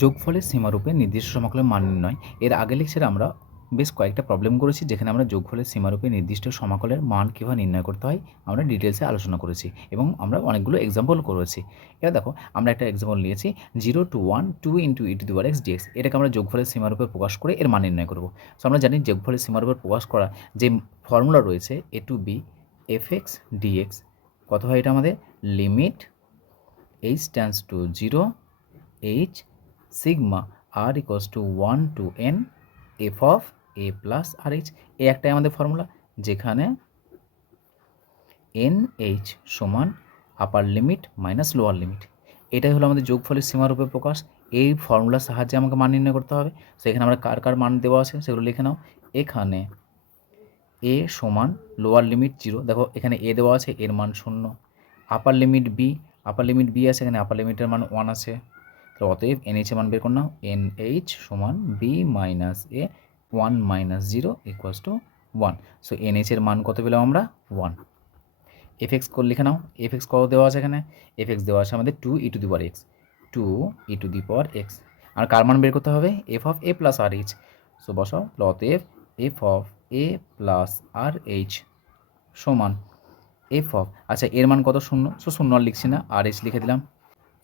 যোগফলের সীমারূপে নির্দিষ্ট সমাকলের মান নির্ণয়। এর আগে লেকচারে আমরা বেশ কয়েকটা প্রবলেম করেছি, যেখানে আমরা যোগফলের সীমারূপে নির্দিষ্ট সমাকলের মান কীভাবে নির্ণয় করতে হয়, আমরা ডিটেলসে আলোচনা করেছি এবং আমরা অনেকগুলো এক্সাম্পল করেছি। এবার দেখো, আমরা একটা এক্সাম্পল নিয়েছি zero to one two into e to the power x dx এটাকে আমরা যোগফলের সীমারূপে প্রকাশ করে এর মান নির্ণয় করব। সো আমরা জানি যোগফলের সীমারূপে প্রকাশ করা যে ফর্মুলা রয়েছে a to b f x dx কত হয় এটা আমাদের? Limit h tends to zero h sigma r equals to one to n f of a plus r h এই একটাই আমাদের ফর্মুলা যেখানে এন এইচ সমান upper limit minus lower limit এটাই হলো আমাদের যোগফলের সীমারূপে প্রকাশ। এই ফর্মুলার সাহায্যে আমাকে মান নির্ণয় করতে হবে। সো এখানে আমরা কার কার মান দেওয়া আছে সেগুলো লিখে নাও। এখানে এ সমান লোয়ার লিমিট জিরো দেখো এখানে এ দেওয়া আছে, এর মান শূন্য। Upper limit b upper limit b আছে, এখানে আপার লিমিটের মান ওয়ান আছে। তাহলে অতএব এন এইচ এর মান বের করে নাও এন এইচ সমান b minus a one minus zero equals to one so n h এর মান কত পেলাম আমরা? ওয়ান এফ এক্স লিখে নাও এফ এক্স কত দেওয়া আছে এখানে। এফ এক্স দেওয়া আছে আমাদের two e to the power x two e to the power x আর কার মান বের করতে হবে? F of a plus r h so বসাও, অতএব f of a plus r h সমান এফ অফ আচ্ছা এর মান কত শূন্য? সো শূন্য আর লিখছি না আর এইচ লিখে দিলাম।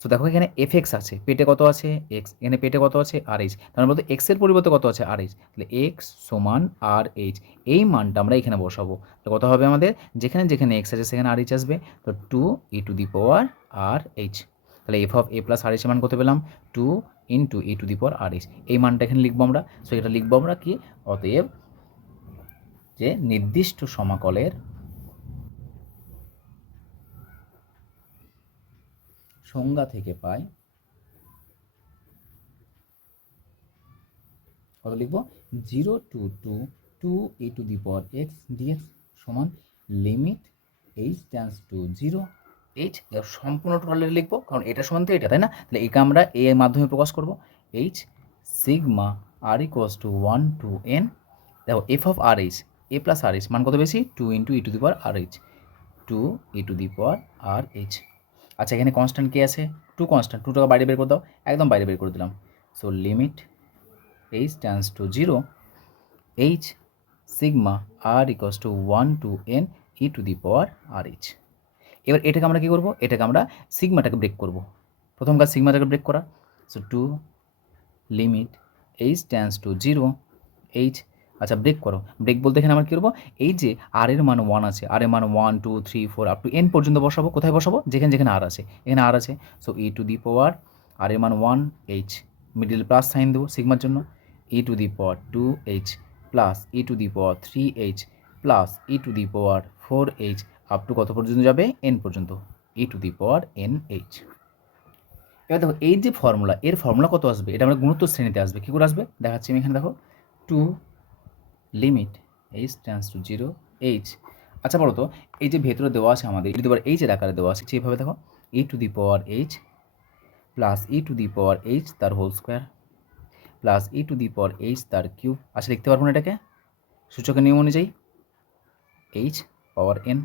সো দেখো এখানে এফ এক্স আছে, পেটে কত আছে? এক্স এখানে পেটে কত আছে? আর এইচ তার মধ্যে এক্সের পরিবর্তে কত আছে? আর এইচ তাহলে এক্স সমান আর এইচ এই মানটা আমরা এখানে বসাবো। তো কত হবে আমাদের? যেখানে যেখানে এক্স আছে, সেখানে আর এইচ আসবে। তো two e to the power r h তাহলে f of a plus r h মান কত পেলাম? Two into e to the power r h এই মানটা এখানে লিখব আমরা। সো এটা লিখব আমরা কি? অতএব যে নির্দিষ্ট সমাকলের সংজ্ঞা থেকে পাই। কত লিখব? Zero to two two e to the power x dx সমান limit h tends to zero h সম্পূর্ণ টোটালে লিখব, কারণ এটা সমান তো এটা, তাই না? তাহলে একে আমরা এ এর মাধ্যমে প্রকাশ করব। H sigma r equals to one to n. দেখো, f of r h, a plus r h, মান কত বেশি? Two into e to the power r h. Two e to the power r h. আচ্ছা এখানে constant কে আছে? To constant two টাকা বাইরে বের করে দাও, একদম বাইরে বের করে দিলাম। So limit h tends to zero h sigma r equals to one to n e to the power r h এবার এটাকে আমরা কী করব? এটাকে আমরা সিগমাটাকে ব্রেক করব। প্রথম কাজ সিগমাটাকে ব্রেক করা। So two limit h tends to zero h আচ্ছা ব্রেক করো। ব্রেক বলতে এখানে আমার কী করব? এই যে আর এর মান ওয়ান আছে আর এর মান one two three four up to n পর্যন্ত বসাবো। কোথায় বসাবো? যেখানে যেখানে আর আছে। এখানে আর আছে। So E to the power r এর মান one h middle plus sign দেবো সিগমার জন্য। E to the power two h plus e to the power three h plus e to the power four h up to কত পর্যন্ত যাবে? N পর্যন্ত। E to the power n h এবার দেখো, এই যে ফর্মুলা এর ফর্মুলা কত আসবে? এটা আমরা গুরুত্ব শ্রেণীতে আসবে। কী করে আসবে? দেখাচ্ছি আমি এখানে, দেখো। Two limit h tends to zero h আচ্ছা বলো তো, এই যে ভেতরে দেওয়া আছে আমাদের ই টু দি পাওয়ার এইচের আকারে দেওয়া আছে সেইভাবে দেখো e to the power h plus e to the power h তার whole square plus e to the power h তার কিউব আচ্ছা লিখতে পারব না এটাকে? সূচকের নিয়ম অনুযায়ী এইচ পাওয়ার এন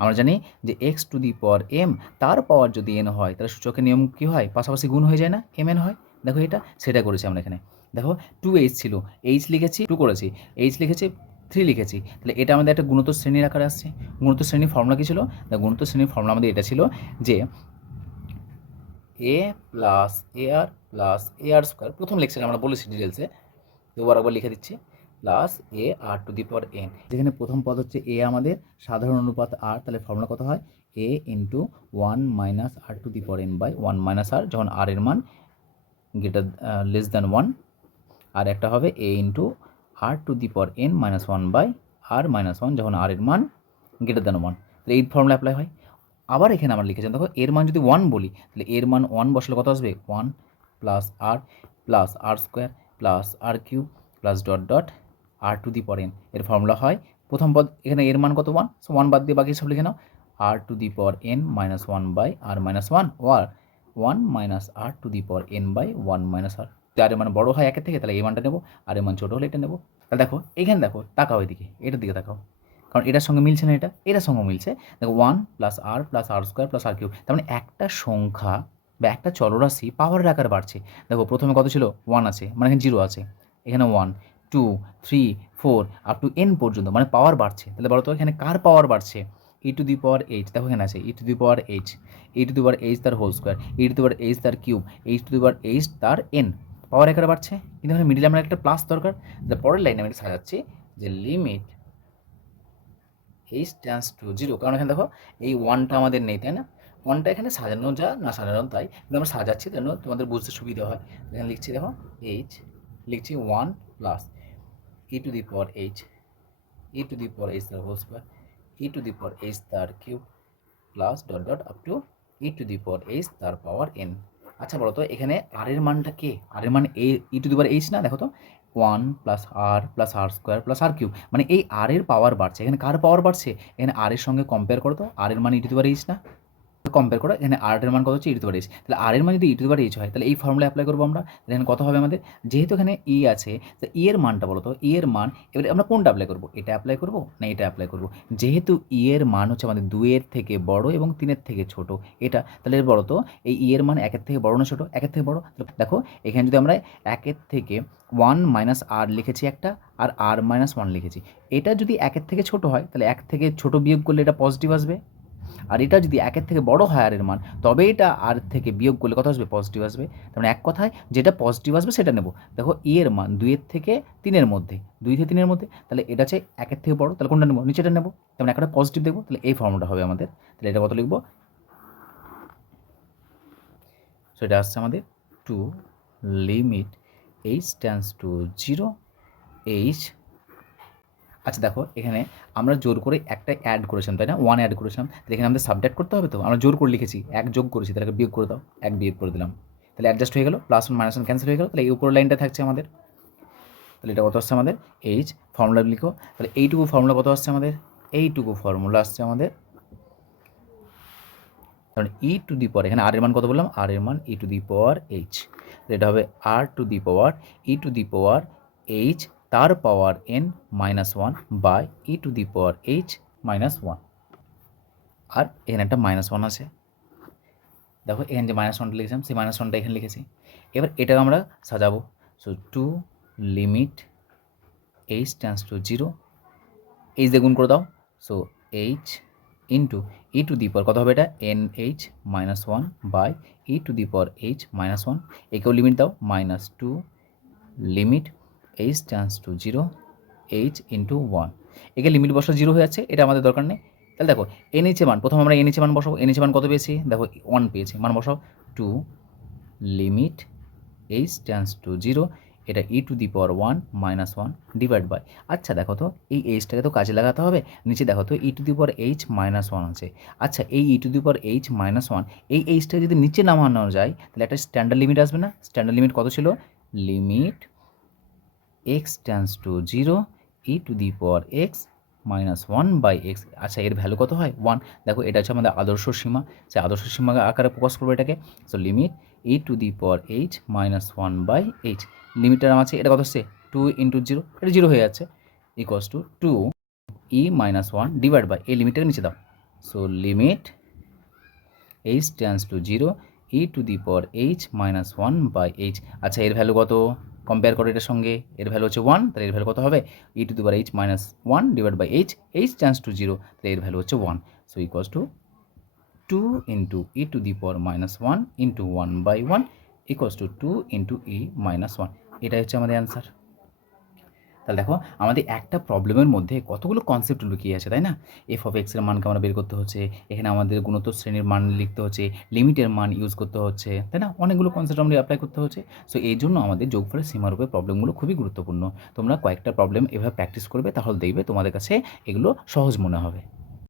আমরা জানি যে x to the power m তার পাওয়ার যদি এন হয়, তাহলে সূচকের নিয়ম কী হয়? পাশাপাশি গুণ হয়ে যায় না এম এন হয়। দেখো এটা, সেটা করেছি আমরা এখানে। দেখো টু এইচ ছিল। এইচ লিখেছি টু করেছি। এইচ লিখেছি থ্রি লিখেছি। তাহলে এটা আমাদের একটা গুণত শ্রেণির আকারে আসছে। গুণত শ্রেণির ফর্মুলা কী ছিল? গুণত শ্রেণির ফর্মুলা আমাদের এটা ছিল যে a plus a r plus a r square প্রথম লেকচারে আমরা বলেছি ডিটেলসে দুবার একবার লিখে দিচ্ছি plus a r to the power n যেখানে প্রথম পদ হচ্ছে এ আমাদের, সাধারণ অনুপাত আর তাহলে ফর্মুলা কত হয়? A into one minus r to the power n by one minus r যখন আর এর মান গ্রেটার লেস দ্যান ওয়ান আর একটা হবে a into r to the power n minus one by r minus one যখন r এর মান greater than one তাহলে এই ফর্মুলা অ্যাপ্লাই হয়। আবার এখানে আমরা লিখেছেন দেখো এর মান যদি ওয়ান বলি, তাহলে এর মান ওয়ান বসলে কত আসবে? One plus r plus r square plus r cube plus dot dot r to the power n এর ফর্মুলা হয়, প্রথম পদ, এখানে এর মান কত? ওয়ান সো ওয়ান বাদ দিয়ে বাকি সব লিখে নাও। R to the power n minus one by r minus one or one minus r to the power n by one minus r r এর মান বড়ো হয় একের থেকে তাহলে এই মানটা নেব, আর এর মান ছোটো হলে এটা নেব। তাহলে দেখো, এখানে দেখো, তাকাও এদিকে, এটার দিকে তাকাও। কারণ এটার সঙ্গে মিলছে না এটা, এটার সঙ্গে মিলছে। দেখো one plus r plus r square plus r cube তার মানে একটা সংখ্যা বা একটা চলরাশি পাওয়ারের আকার বাড়ছে। দেখো, প্রথমে কত ছিল? ওয়ান আছে মানে এখানে জিরো আছে। এখানে one two three four up to n পর্যন্ত মানে পাওয়ার বাড়ছে। তাহলে বলো তো, এখানে কার পাওয়ার বাড়ছে? ই টু দি পাওয়ার এইচ দেখো এখানে আছে e to the power h e to the power h তার whole square e to the power h তার cube h to the power h তার এন পাওয়ার আকারে বাড়ছে। কিন্তু এখানে মিডিলে আমার একটা প্লাস দরকার। তাহলে পরের লাইনে আমি সাজাচ্ছি যে limit h tends to zero কারণ এখানে দেখো, এই ওয়ানটা আমাদের নেই, তাই না? ওয়ানটা এখানে সাজানো যা, না সাজানো তাই। কিন্তু আমরা সাজাচ্ছি যেন তোমাদের বুঝতে সুবিধা হয়। এখানে লিখছি দেখো এইচ লিখছি one plus e to the power h e to the power h তার whole square e to the power h তার cube plus dot dot up to e to the power h তার power N আচ্ছা বলো তো এখানে আর এর মানটা কে? আর এর মান এ ই টু দি পাওয়ার এইচ না? দেখো তো one plus r plus r square plus r cube মানে এই আর এর পাওয়ার বাড়ছে। এখানে কার পাওয়ার বাড়ছে? এখানে আর এর সঙ্গে কম্পেয়ার করো তো আর এর মান e to the power h না? কম্পেয়ার করা, এখানে আর এর মান কত হচ্ছে ই টু পাওয়ার এইচ তাহলে আর এর মান যদি ই টু পাওয়ার এইচ হয়, তাহলে এই ফর্মুলা অ্যাপ্লাই করব আমরা। এখানে কত হবে আমাদের? যেহেতু এখানে ই আছে, তো ই এর মানটা বলো তো ই এর মান, এবারে আমরা কোনটা অ্যাপ্লাই করব? এটা অ্যাপ্লাই করব না এটা অ্যাপ্লাই করব? যেহেতু ই এর মান হচ্ছে আমাদের দুইয়ের থেকে বড় এবং তিনের থেকে ছোট, এটা, তাহলে বলো তো, এই ই এর মান একের থেকে বড় না ছোটো? একের থেকে বড়? দেখো, এখানে যদি আমরা একের থেকে ওয়ান মাইনাস আর লিখেছি একটা, আর আর মাইনাস ওয়ান লিখেছি, এটা যদি একের থেকে ছোট হয়, তাহলে এক থেকে ছোট বিয়োগ করলে এটা পজিটিভ আসবে। আর এটা যদি একের থেকে বড় হয় আরের মান, তবে এটা আর থেকে বিয়োগ করলে কত আসবে? পজিটিভ আসবে। তার মানে এক কথায় যেটা পজিটিভ আসবে সেটা নেব। দেখো ই এর মান দুইয়ের থেকে তিনের মধ্যে, দুই থেকে তিনের মধ্যে, তাহলে এটা হচ্ছে একের থেকে বড়, তাহলে কোনটা নেব? নিচেটা নেব। তেমন একটা পজিটিভ দেখব, তাহলে এই ফর্মটা হবে আমাদের। তাহলে এটা কত লিখব? সো এটা আসছে আমাদের to limit h tends to zero h আচ্ছা দেখো, এখানে আমরা জোর করে একটা অ্যাড করেছিলাম, তাই না? ওয়ান অ্যাড করেছিলাম। তাহলে এখানে আমাদের সাবজেক্ট করতে হবে তো? আমরা জোর করে লিখেছি, এক যোগ করেছি, তাহলে বিয়োগ করে দাও, এক বিয়োগ করে দিলাম। তাহলে অ্যাডজাস্ট হয়ে গেল plus one minus one cancel হয়ে গেল, তাহলে এই উপর লাইনটা থাকছে আমাদের। তাহলে এটা কত আসছে আমাদের? এইচ ফর্মুলা লিখো। তাহলে এইটুকু ফর্মুলা কত আসছে আমাদের? এইটুকু ফর্মুলা আসছে আমাদের। কারণ ই টু দি পাওয়ার এখানে আর এর মান কত বললাম? আর এর মান e to the power h এটা হবে r to the power e to the power h তার power n minus one by e to the power h minus one আর এখানে একটা মাইনাস ওয়ান আছে। দেখো এখানে যে মাইনাস ওয়ানটা লিখেছিলাম, সেই মাইনাস ওয়ানটা এখানে লিখেছি। এবার এটা আমরা সাজাবো। So to limit h tends to zero h গুণ করে দাও। So h into e to the power কত হবে এটা? N h minus one by e to the power h minus one একেও লিমিট দাও। Minus to limit h tends to zero, h into one. একে limit বসা zero হয়ে যাচ্ছে, এটা আমাদের দরকার নেই। তাহলে দেখো, এন এইচে মান, প্রথম আমরা এন এইচে মান বসাবো, এন এইচে মান কত পেয়েছি? দেখো, ওয়ান পেয়েছি, মান বসাও। To limit h tends to zero, এটা e to the power one minus one divide by. আচ্ছা দেখো তো, এই এইচটাকে তো কাজে লাগাতে হবে, নিচে দেখো তো e to the power h minus one আছে। আচ্ছা এই e to the power h minus one, এই এইচটাকে যদি নিচে নামানো যায়, তাহলে একটা স্ট্যান্ডার্ড লিমিট আসবে না? স্ট্যান্ডার্ড লিমিট কত ছিল? Limit x tends to zero e to the power x minus one by x আচ্ছা এর ভ্যালু কত হয়? ওয়ান দেখো, এটা হচ্ছে আমাদের আদর্শ সীমা। সেই আদর্শ সীমা আকারে প্রকাশ করব এটাকে। So limit e to the power h minus one by h লিমিটটার আছে, এটা কত হচ্ছে? টু ইন্টু জিরো এটা জিরো হয়ে যাচ্ছে। Equals to two e minus one divide by এই লিমিটটাকে নিচে দাও। So limit h tends to zero e to the power h minus one by h আচ্ছা এর ভ্যালু কত? কম্পেয়ার করো এটার সঙ্গে, এর ভ্যালু হচ্ছে ওয়ান তাহলে এর ভ্যালু কত হবে? E to the power h minus one divide by h h tends to zero তাহলে এর ভ্যালু হচ্ছে one so equals to two into e to the power minus one into one by one equals to two into e minus one এটাই হচ্ছে আমাদের answer তাহলে দেখো, আমাদের একটা প্রবলেমের মধ্যে কতগুলো কনসেপ্ট লুকিয়ে আছে, তাই না? এফ অফ এক্সের মানকে আমরা বের করতে হচ্ছে, এখানে আমাদের গুণোত্তর শ্রেণির মান লিখতে হচ্ছে লিমিটের মান ইউজ করতে হচ্ছে, তাই না? অনেকগুলো কনসেপ্ট আমরা অ্যাপ্লাই করতে হচ্ছে সো এই জন্য আমাদের যোগফলের সীমারূপে প্রবলেমগুলো খুবই গুরুত্বপূর্ণ। তোমরা কয়েকটা প্রবলেম এভাবে প্র্যাকটিস করবে, তাহলে দেখবে তোমাদের কাছে এগুলো সহজ মনে হবে।